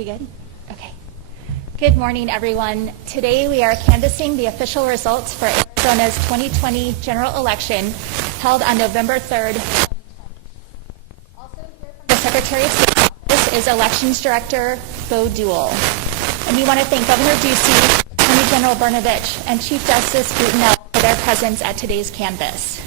we good? Okay. Good morning, everyone. Today we are canvassing the official results for Arizona's 2020 general election held on November 3rd. Also here from the Secretary of State's office is Elections Director Bo Duell. And we want to thank Governor Ducey, Attorney General Brnovich, and Chief Justice Brutinel for their presence at today's canvass.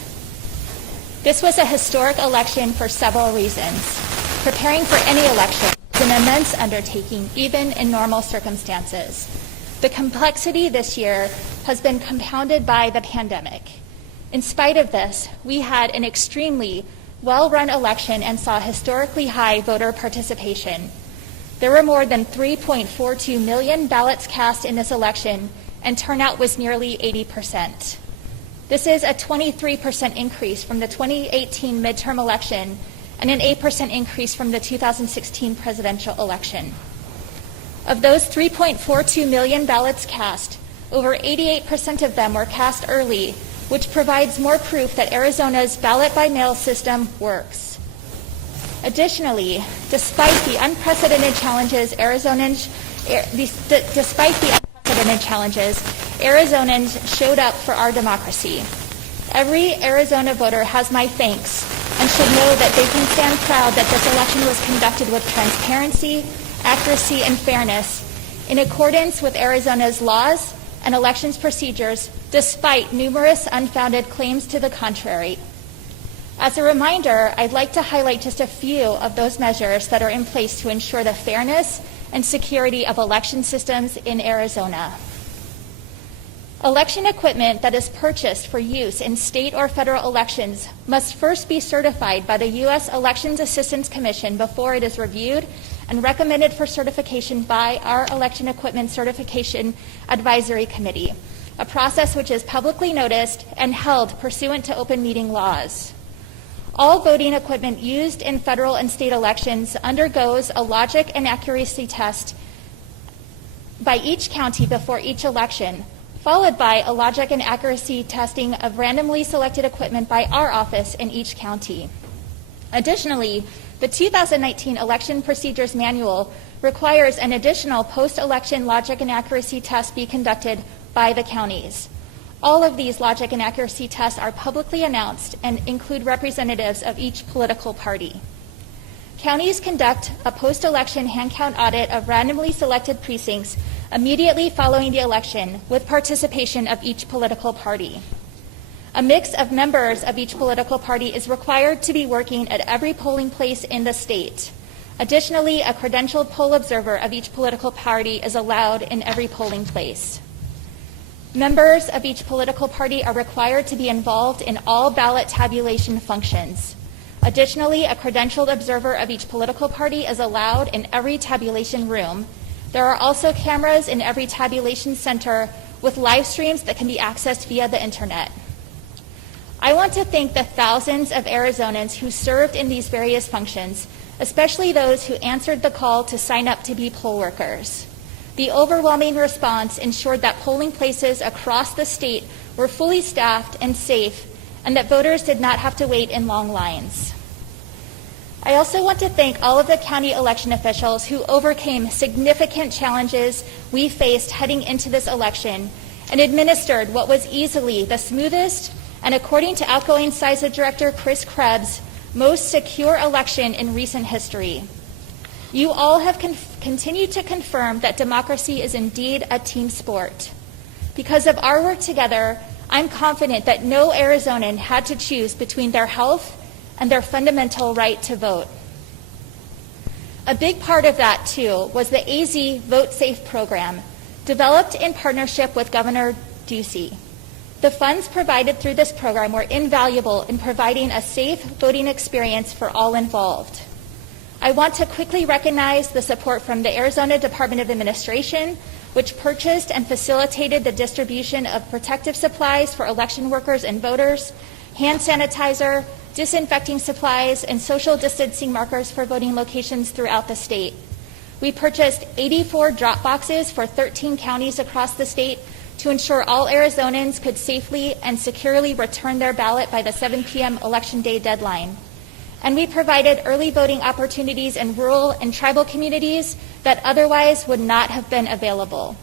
This was a historic election for several reasons. Preparing for any election is an immense undertaking, even in normal circumstances. The complexity this year has been compounded by the pandemic. In spite of this, we had an extremely well-run election and saw historically high voter participation. There were more than 3.42 million ballots cast in this election, and turnout was nearly 80%. This is a 23% increase from the 2018 midterm election and an 8% increase from the 2016 presidential election. Of those 3.42 million ballots cast, over 88% of them were cast early, which provides more proof that Arizona's ballot-by-mail system works. Additionally, despite the unprecedented challenges, Arizonans showed up for our democracy. Every Arizona voter has my thanks and should know that they can stand proud that this election was conducted with transparency, accuracy, and fairness in accordance with Arizona's laws and elections procedures, despite numerous unfounded claims to the contrary. As a reminder, I'd like to highlight just a few of those measures that are in place to ensure the fairness and security of election systems in Arizona. Election equipment that is purchased for use in state or federal elections must first be certified by the U.S. Elections Assistance Commission before it is reviewed and recommended for certification by our Election Equipment Certification Advisory Committee, a process which is publicly noticed and held pursuant to open meeting laws. All voting equipment used in federal and state elections undergoes a logic and accuracy test by each county before each election, followed by a logic and accuracy testing of randomly selected equipment by our office in each county. Additionally, the 2019 Election Procedures Manual requires an additional post-election logic and accuracy test be conducted by the counties. All of these logic and accuracy tests are publicly announced and include representatives of each political party. Counties conduct a post-election hand count audit of randomly selected precincts immediately following the election with participation of each political party. A mix of members of each political party is required to be working at every polling place in the state. Additionally, a credentialed poll observer of each political party is allowed in every polling place. Members of each political party are required to be involved in all ballot tabulation functions. Additionally, a credentialed observer of each political party is allowed in every tabulation room. There are also cameras in every tabulation center with live streams that can be accessed via the internet. I want to thank the thousands of Arizonans who served in these various functions, especially those who answered the call to sign up to be poll workers. The overwhelming response ensured that polling places across the state were fully staffed and safe, and that voters did not have to wait in long lines. I also want to thank all of the county election officials who overcame significant challenges we faced heading into this election and administered what was easily the smoothest and, according to outgoing CISA Director Chris Krebs, most secure election in recent history. You all have continued to confirm that democracy is indeed a team sport. Because of our work together, I'm confident that no Arizonan had to choose between their health and their fundamental right to vote. A big part of that, too, was the AZ Vote Safe program, developed in partnership with Governor Ducey. The funds provided through this program were invaluable in providing a safe voting experience for all involved. I want to quickly recognize the support from the Arizona Department of Administration, which purchased and facilitated the distribution of protective supplies for election workers and voters, hand sanitizer, disinfecting supplies, and social distancing markers for voting locations throughout the state. We purchased 84 drop boxes for 13 counties across the state to ensure all Arizonans could safely and securely return their ballot by the 7 p.m. Election Day deadline. And we provided early voting opportunities in rural and tribal communities that otherwise would not have been available.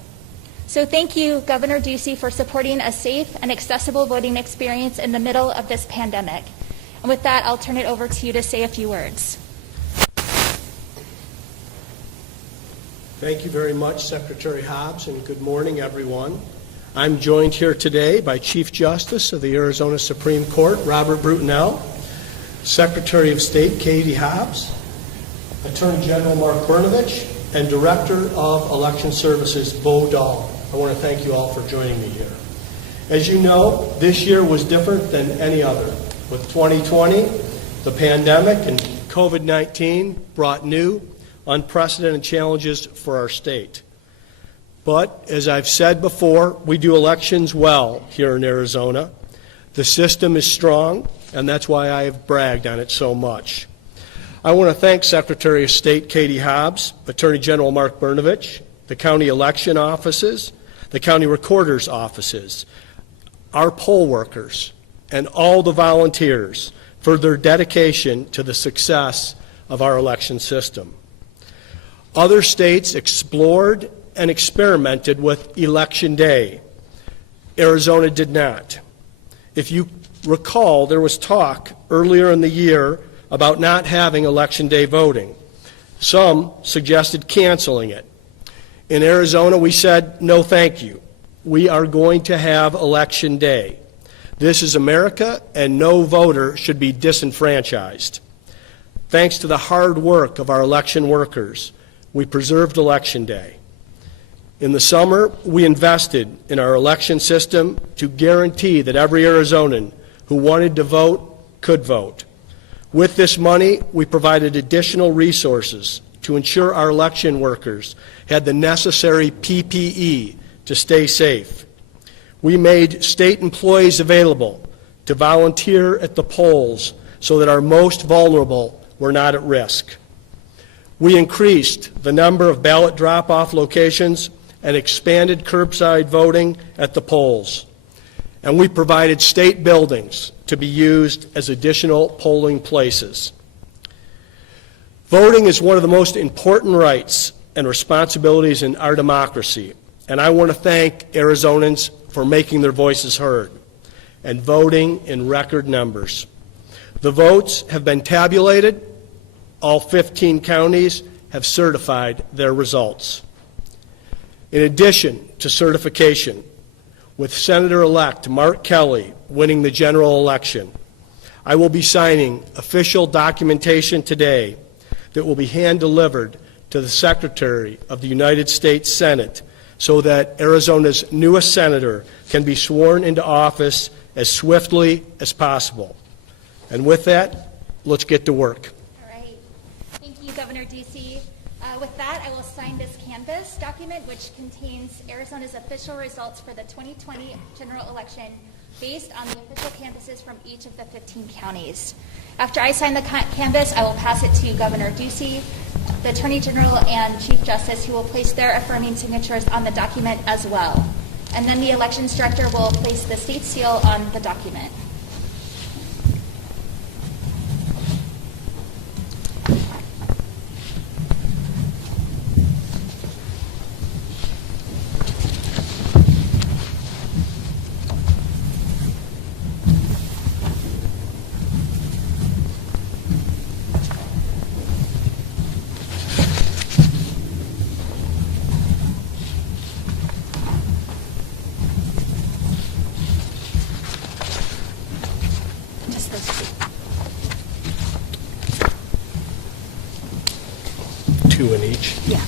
So thank you, Governor Ducey, for supporting a safe and accessible voting experience in the middle of this pandemic. And with that, I'll turn it over to you to say a few words. Thank you very much, Secretary Hobbs, and good morning, everyone. I'm joined here today by Chief Justice of the Arizona Supreme Court, Robert Brutinel, Secretary of State, Katie Hobbs, Attorney General Mark Brnovich, and Director of Election Services, Bo Dahl. I want to thank you all for joining me here. As you know, this year was different than any other. With 2020, the pandemic and COVID-19 brought new, unprecedented challenges for our state. But, as I've said before, we do elections well here in Arizona. The system is strong, and that's why I have bragged on it so much. I want to thank Secretary of State Katie Hobbs, Attorney General Mark Brnovich, the county election offices, the county recorder's offices, our poll workers, and all the volunteers for their dedication to the success of our election system. Other states explored and experimented with Election Day. Arizona did not. If you recall, there was talk earlier in the year about not having Election Day voting. Some suggested canceling it. In Arizona, we said, no thank you. We are going to have Election Day. This is America, and no voter should be disenfranchised. Thanks to the hard work of our election workers, we preserved Election Day. In the summer, we invested in our election system to guarantee that every Arizonan who wanted to vote could vote. With this money, we provided additional resources to ensure our election workers had the necessary PPE to stay safe. We made state employees available to volunteer at the polls so that our most vulnerable were not at risk. We increased the number of ballot drop-off locations and expanded curbside voting at the polls. And we provided state buildings to be used as additional polling places. Voting is one of the most important rights and responsibilities in our democracy, and I want to thank Arizonans for making their voices heard and voting in record numbers. The votes have been tabulated. All 15 counties have certified their results. In addition to certification, with Senator-elect Mark Kelly winning the general election, I will be signing official documentation today that will be hand-delivered to the Secretary of the United States Senate so that Arizona's newest senator can be sworn into office as swiftly as possible. And with that, let's get to work. Thank you, Governor Ducey. With that, I will sign this canvas document, which contains Arizona's official results for the 2020 general election based on the official canvases from each of the 15 counties. After I sign the canvas, I will pass it to Governor Ducey, the Attorney General, and Chief Justice, who will place their affirming signatures on the document as well. And then the Elections Director will place the state seal on the document. Two in each. Yeah.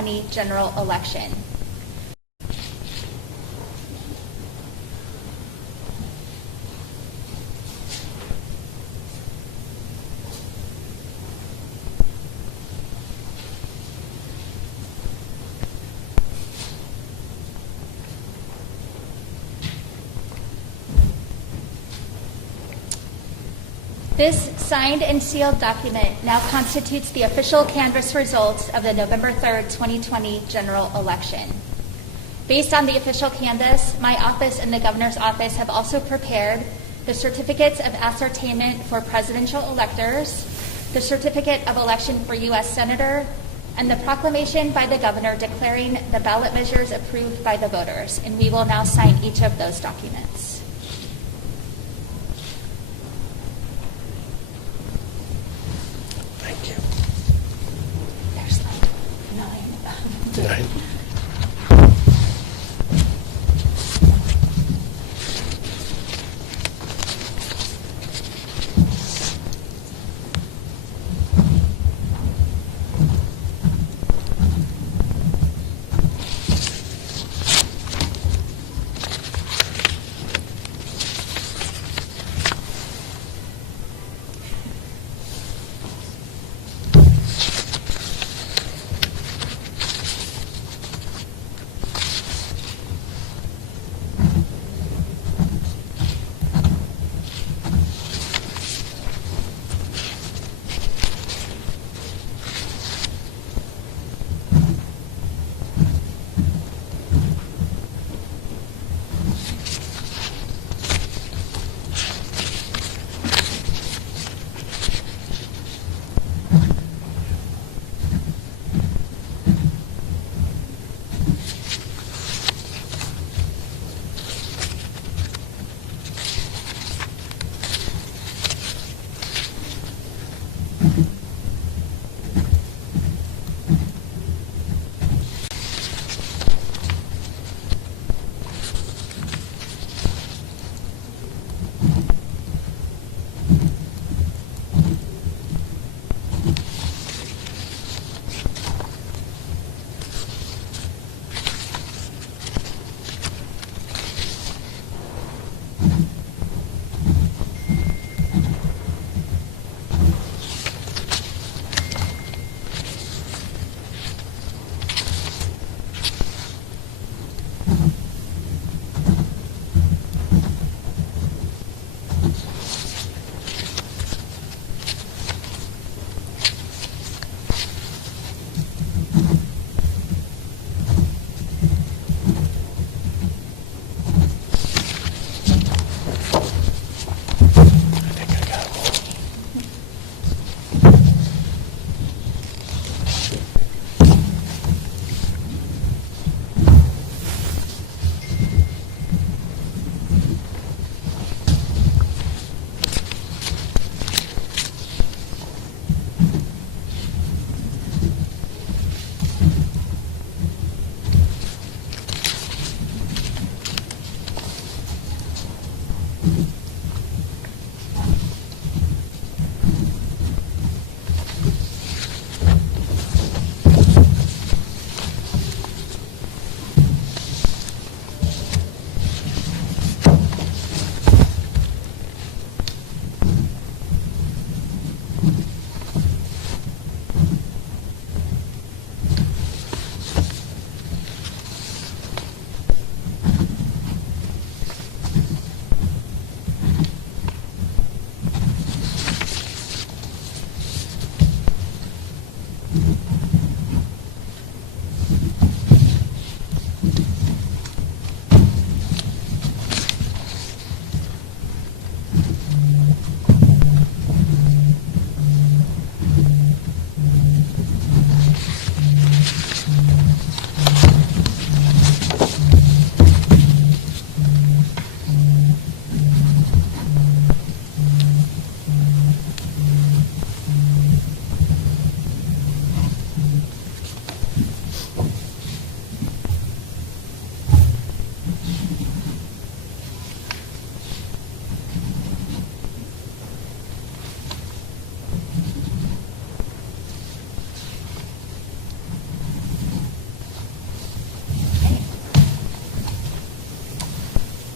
2020 general election. This signed and sealed document now constitutes the official canvass results of the November 3rd, 2020 general election. Based on the official canvass, my office and the governor's office have also prepared the certificates of ascertainment for presidential electors, the certificate of election for U.S. Senator, and the proclamation by the governor declaring the ballot measures approved by the voters. And we will now sign each of those documents. There's like 9.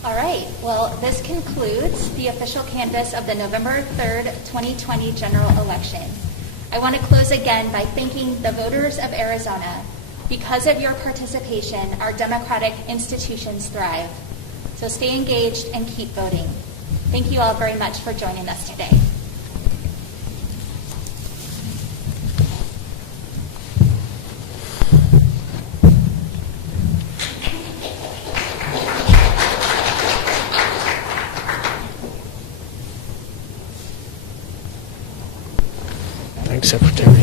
All right. Well, this concludes the official canvass of the November 3rd, 2020 general election. I want to close again by thanking the voters of Arizona. Because of your participation, our democratic institutions thrive. So stay engaged and keep voting. Thank you all very much for joining us today. Thanks, Secretary.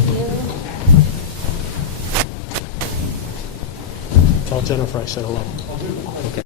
Tell Jennifer I said hello. Okay.